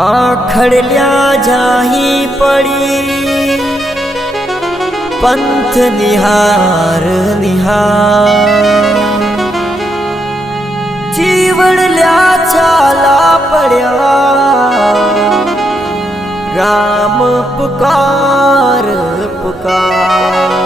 आखड़ल्या जाही पड़ी पंथ निहार निहार जीवड़ल्या चाला पड़या राम पुकार पुकार।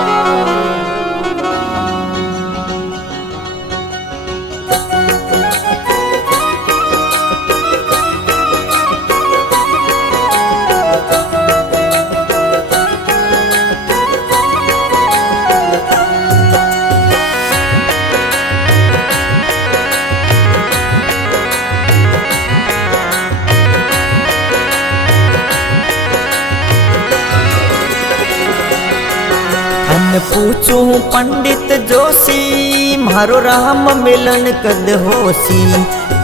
पूछू पंडित जोशी मारो राम मिलन कद होसी।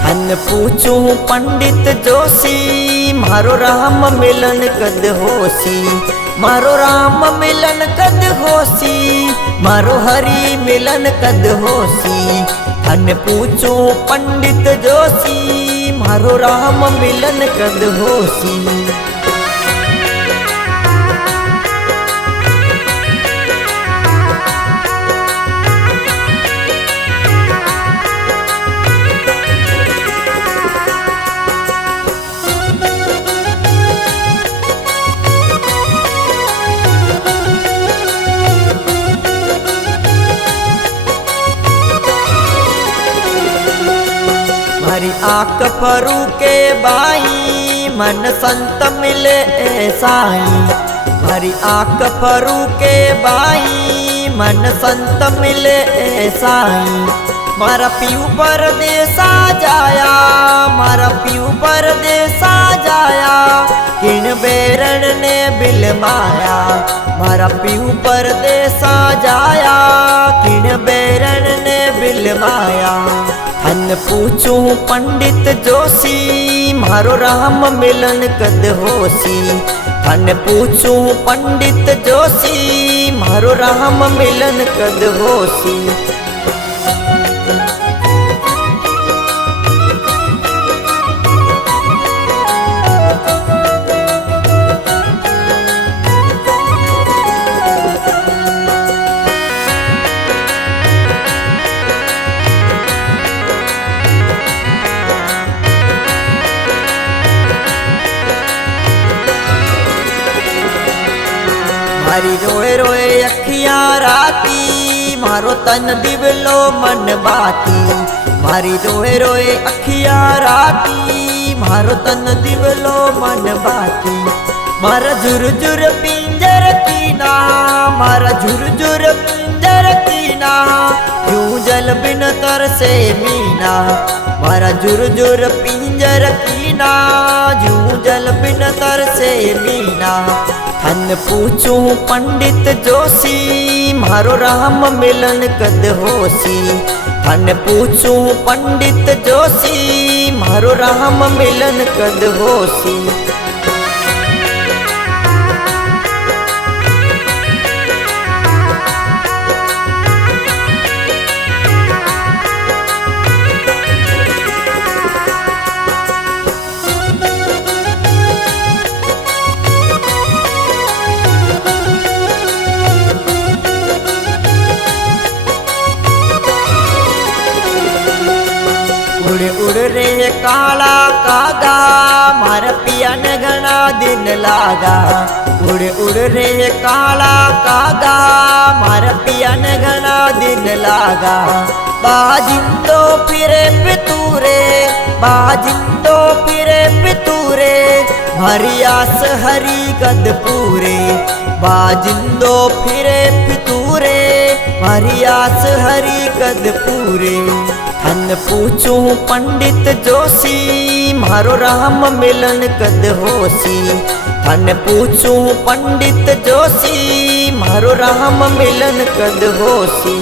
हन पूछू पंडित जोशी मारो राम मिलन कद होसी। मारो राम मिलन कद होसी मारो हरि मिलन कद होसी। हन पूछू पंडित जोशी मारो राम मिलन कद होसी। हरी आँख फरू के बाई मन संत मिले साई। हरी आँख फरू के बाई मन संत मिले साई। मारा पीऊ परदेसा जाया मारा पीऊ परदेसा जाया किन बेरण ने बिल माया। मारा पीऊ परदेसा जाया किन बेरण ने बिल माया। हन पूछू पंडित जोशी मारो राम मिलन कद होसी। हन पूछू पंडित जोशी मारो राम मिलन कद होसी। मारी रोए रोए अखियां राती मारो तन दिवलो मन बाती। मारी रोए रोए अखियां राती मारो तन दिवलो मन बाती। मारा झुरझुर पिंजर कीना मारा झुरझुर पिंजर कीना यूं जल बिन तरसे मीना। मारा झुरझुर पिंजर कीना यूं जल बिन तरसे मीना। हन पूछू पंडित जोशी मारो राम मिलन कद होसी। हन पूछू पंडित जोशी मारो राम मिलन कद होसी। उड़ उड़ रे काला कागा मार पिया ने घना दिन लागा। उड़ उड़ रे काला कागा मार पिया ने घना दिन लागा। बाजिंदो फिरे पितूरे बाजिंदो फिरे पितूरे हरियास हरी कद पूरे। बाजिंदो फिरे पितूरे हरियास हरी कद पूरे। हन पूछू पंडित जोशी मारो राम मिलन कद होसी। हन पूछू पंडित जोशी मारो राम मिलन कद होसी।